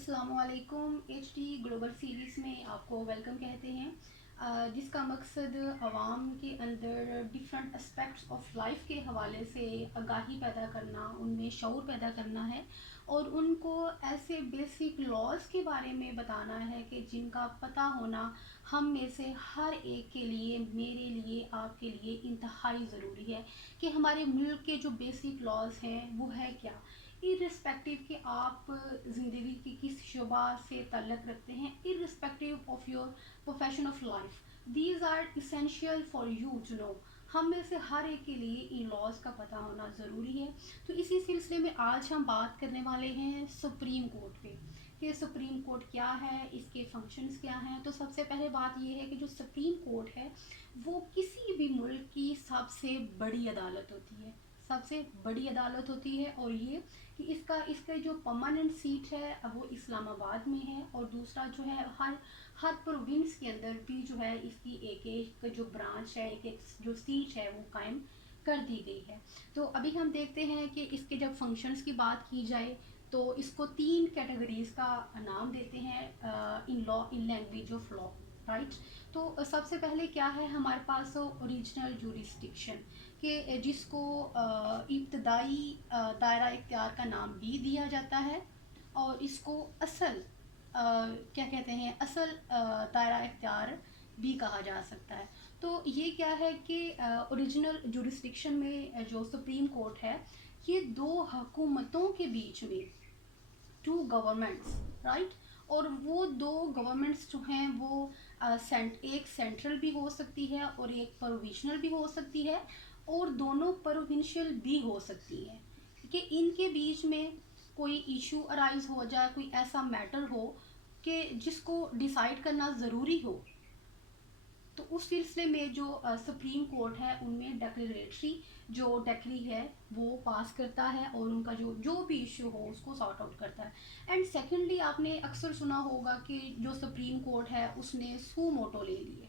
अस्सलाम वालेकुम। HD global series में आपको वेलकम कहते हैं, जिसका मकसद आवाम के अंदर डिफरेंट एस्पेक्ट्स ऑफ लाइफ के हवाले से आगाही पैदा करना, उनमें शऊर पैदा करना है और उनको ऐसे बेसिक लॉज के बारे में बताना है कि जिनका पता होना हम में से हर एक के लिए, मेरे लिए, आपके लिए इंतहाई ज़रूरी है कि हमारे मुल्क के जो बेसिक लॉज हैं वो है क्या, इर्रिस्पेक्टिव कि आप ज़िंदगी की किस शुबा से तल्लक रखते हैं, irrespective of your profession of life, these are essential for you to know. हम में से हर एक के लिए इन लॉज का पता होना ज़रूरी है। तो इसी सिलसिले में आज हम बात करने वाले हैं सुप्रीम कोर्ट पे कि सुप्रीम कोर्ट क्या है, इसके फंक्शंस क्या हैं। तो सबसे पहले बात यह है कि जो सुप्रीम कोर्ट है वो किसी भी मुल्क की सबसे बड़ी अदालत होती है, सबसे बड़ी अदालत होती है। और ये कि इसका जो परमानेंट सीट है वो इस्लामाबाद में है, और दूसरा जो है हर प्रोविंस के अंदर भी जो है इसकी एक एक जो ब्रांच है, एक एक जो सीट है वो कायम कर दी गई है। तो अभी हम देखते हैं कि इसके जब फंक्शंस की बात की जाए तो इसको 3 कैटेगरीज का नाम देते हैं in law, in language of law, right. तो सबसे पहले क्या है हमारे पास ओरिजिनल जूरिस्डिक्शन कि जिसको इब्तदाई दायरा इख्तियार का नाम भी दिया जाता है, और इसको असल क्या कहते हैं, असल दायरा इख्तियार भी कहा जा सकता है। तो ये क्या है कि ओरिजिनल जुरिस्डिक्शन में जो सुप्रीम कोर्ट है ये दो हुकूमतों के बीच में, टू गवर्नमेंट्स, राइट, और वो दो गवर्नमेंट्स जो हैं वो एक सेंट्रल भी हो सकती है और एक प्रोविजनल भी हो सकती है, और दोनों प्रोविंशियल भी हो सकती है कि इनके बीच में कोई इशू अराइज हो जाए, कोई ऐसा मैटर हो कि जिसको डिसाइड करना ज़रूरी हो। तो उस सिलसिले में जो सुप्रीम कोर्ट है उनमें डेक्लेरेटरी जो डेक्री है वो पास करता है और उनका जो भी इशू हो उसको सॉर्ट आउट करता है। एंड सेकेंडली आपने अक्सर सुना होगा कि जो सुप्रीम कोर्ट है उसने सू मोटो ले लिए।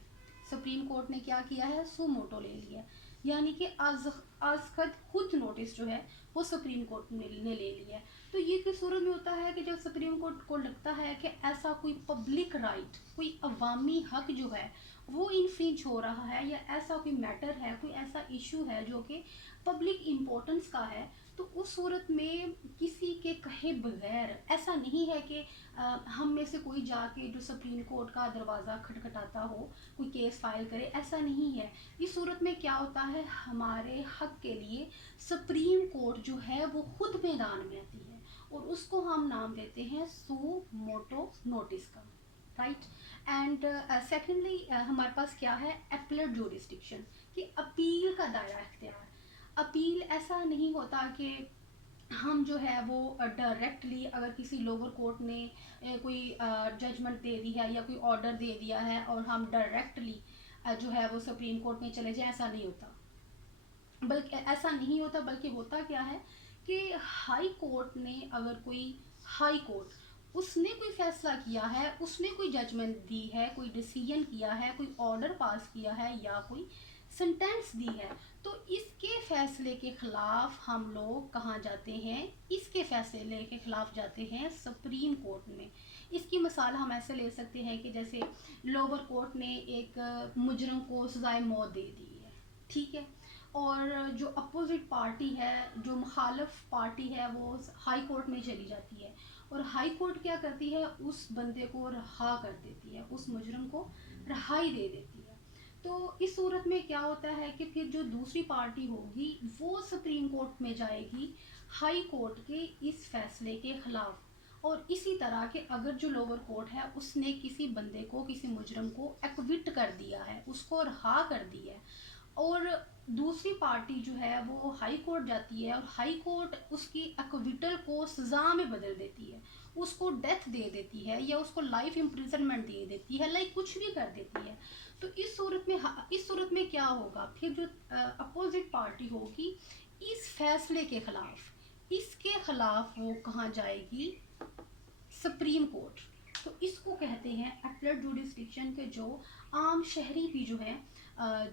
सुप्रीम कोर्ट ने क्या किया है, सू मोटो ले लिया, यानी कि आज खुद नोटिस जो है वो सुप्रीम कोर्ट ने ले लिया है। तो ये किस सूरत में होता है कि जब सुप्रीम कोर्ट को लगता है कि ऐसा कोई पब्लिक राइट, कोई अवामी हक जो है वो इन्फ्रिंज हो रहा है, या ऐसा कोई मैटर है, कोई ऐसा इशू है जो कि पब्लिक इम्पोर्टेंस का है, तो उस सूरत में किसी के कहे बगैर, ऐसा नहीं है कि हम में से कोई जाके जो सुप्रीम कोर्ट का दरवाज़ा खटखटाता हो, कोई केस फाइल करे, ऐसा नहीं है। इस सूरत में क्या होता है, हमारे हक के लिए सुप्रीम कोर्ट जो है वो खुद मैदान में आती है और उसको हम नाम देते हैं सू मोटो नोटिस का, राइट। एंड सेकेंडली हमारे पास क्या है, एपलेट जूरिस्डिक्शन कि अपील का दायरा इख्तियार। अपील ऐसा नहीं होता कि हम जो है वो डायरेक्टली अगर किसी लोअर कोर्ट ने कोई जजमेंट दे दी है या कोई ऑर्डर दे दिया है और हम डायरेक्टली जो है वो सुप्रीम कोर्ट में चले जाएं, ऐसा नहीं होता। बल्कि ऐसा नहीं होता, बल्कि होता क्या है कि हाई कोर्ट ने अगर कोई हाई कोर्ट उसने कोई फैसला किया है, उसने कोई जजमेंट दी है, कोई डिसीजन किया है, कोई ऑर्डर पास किया है या कोई सेंटेंस दी है, तो इसके फैसले के खिलाफ हम लोग कहाँ जाते हैं, इसके फैसले के खिलाफ जाते हैं सुप्रीम कोर्ट में। इसकी मिसाल हम ऐसे ले सकते हैं कि जैसे लोअर कोर्ट ने एक मुजरम को सजाए मौत दे दी है, ठीक है, और जो अपोजिट पार्टी है, जो मुखालफ पार्टी है, वो हाई कोर्ट में चली जाती है और हाई कोर्ट क्या करती है, उस बंदे को रहा कर देती है, उस मुजरम को रहाई दे देती है। तो इस सूरत में क्या होता है कि फिर जो दूसरी पार्टी होगी वो सुप्रीम कोर्ट में जाएगी हाई कोर्ट के इस फैसले के खिलाफ। और इसी तरह के अगर जो लोअर कोर्ट है उसने किसी बंदे को, किसी मुजरम को एक्विट कर दिया है, उसको रहा कर दिया है, और दूसरी पार्टी जो है वो हाई कोर्ट जाती है और हाई कोर्ट उसकी एक्विटल को सज़ा में बदल देती है, उसको डेथ दे देती है या उसको लाइफ इम्प्रिजनमेंट दे देती है, लाइक कुछ भी कर देती है। तो इस सूरत में क्या होगा, फिर जो अपोजिट पार्टी होगी इस फैसले के खिलाफ, इसके खिलाफ वो कहाँ जाएगी, सुप्रीम कोर्ट। तो इसको कहते हैं एपलेट जुडिस्डिक्शन के जो आम शहरी भी जो है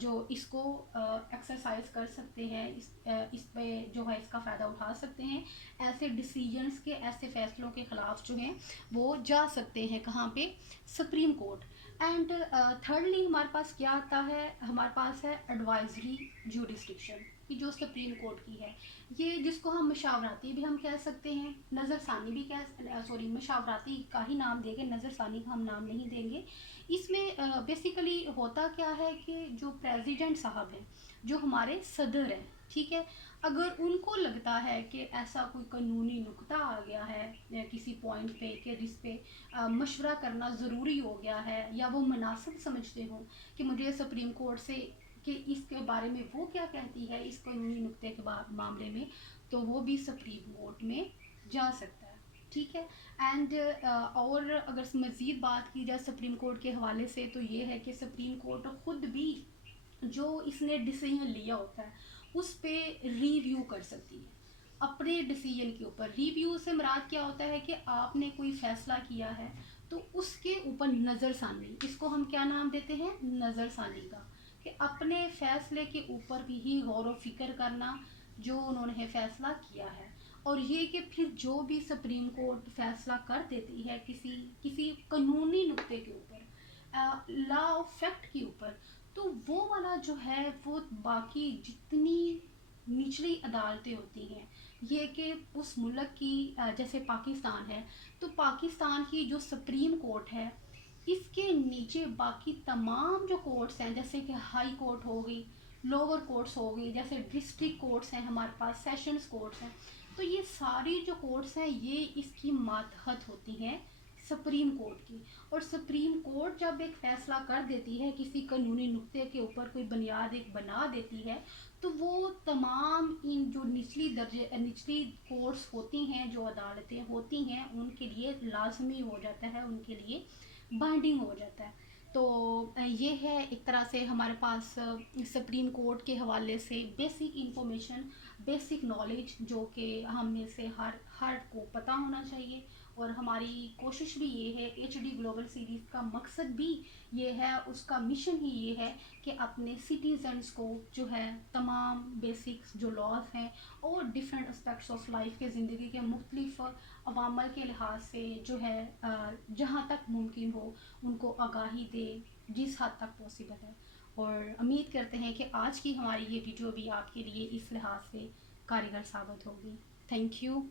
जो इसको एक्सरसाइज कर सकते हैं, इस पे जो है इसका फ़ायदा उठा सकते हैं, ऐसे डिसीजंस के, ऐसे फैसलों के ख़िलाफ़ जो हैं वो जा सकते हैं कहाँ पे, सुप्रीम कोर्ट। एंड थर्डली हमारे पास क्या आता है, हमारे पास है एडवाइजरी जुडिस्डिक्शन, कि जो सुप्रीम कोर्ट की है, ये जिसको हम मशावराती भी हम कह सकते हैं, नज़रसानी भी कह, सॉरी मशावराती का ही नाम देंगे, नज़रसानी का हम नाम नहीं देंगे। इसमें बेसिकली होता क्या है कि जो प्रेसिडेंट साहब हैं, जो हमारे सदर हैं, ठीक है, अगर उनको लगता है कि ऐसा कोई कानूनी नुक्ता आ गया है किसी पॉइंट पे कि जिस पे मशवरा करना ज़रूरी हो गया है, या वो मुनासिब समझते हो कि मुझे सुप्रीम कोर्ट से कि इसके बारे में वो क्या कहती है इस कानूनी नुक्ते के मामले में, तो वो भी सुप्रीम कोर्ट में जा सकता है, ठीक है। एंड और अगर मज़ीद बात की जाए सुप्रीम कोर्ट के हवाले से, तो ये है कि सुप्रीम कोर्ट ख़ुद भी जो इसने डिसीजन लिया होता है उस पे रिव्यू कर सकती है अपने डिसीजन के ऊपर। रिव्यू से मुराद क्या होता है कि आपने कोई फ़ैसला किया है तो उसके ऊपर नज़रसानी, इसको हम क्या नाम देते हैं, नज़रसानी का, कि अपने फ़ैसले के ऊपर भी ही गौर व फिक्र करना जो उन्होंने फ़ैसला किया है। और ये कि फिर जो भी सुप्रीम कोर्ट फ़ैसला कर देती है किसी किसी कानूनी नुक्ते के ऊपर, लॉ ऑफ फैक्ट के ऊपर, तो वो वाला जो है वो बाकी जितनी निचली अदालतें होती हैं, ये कि उस मुल्क की जैसे पाकिस्तान है, तो पाकिस्तान की जो सुप्रीम कोर्ट है, इसके नीचे बाकी तमाम जो कोर्ट्स हैं, जैसे कि हाई कोर्ट हो गई, लोअर कोर्ट्स हो गई, जैसे डिस्ट्रिक्ट कोर्ट्स हैं हमारे पास, सेशंस कोर्ट्स हैं, तो ये सारी जो कोर्ट्स हैं ये इसकी मातहत होती हैं सुप्रीम कोर्ट की। और सुप्रीम कोर्ट जब एक फ़ैसला कर देती है किसी कानूनी नुक्ते के ऊपर, कोई बुनियाद एक बना देती है, तो वो तमाम इन जो निचली कोर्ट्स होती हैं, जो अदालतें होती हैं, उनके लिए लाजमी हो जाता है, उनके लिए बाइंडिंग हो जाता है। तो ये है एक तरह से हमारे पास सुप्रीम कोर्ट के हवाले से बेसिक इंफॉर्मेशन, बेसिक नॉलेज, जो कि हम में से हर को पता होना चाहिए। और हमारी कोशिश भी ये है, HD ग्लोबल सीरीज़ का मकसद भी ये है, उसका मिशन ही ये है कि अपने सिटीजन्स को जो है तमाम बेसिक्स जो लॉज हैं और डिफरेंट एस्पेक्ट्स ऑफ लाइफ के ज़िंदगी के मुख्तलिफ अवामल के लिहाज से जो है जहाँ तक मुमकिन हो उनको आगाही दे, जिस हद तक पॉसिबल है। और उम्मीद करते हैं कि आज की हमारी ये वीडियो भी आपके लिए इस लिहाज से कारगर साबित होगी। Thank you.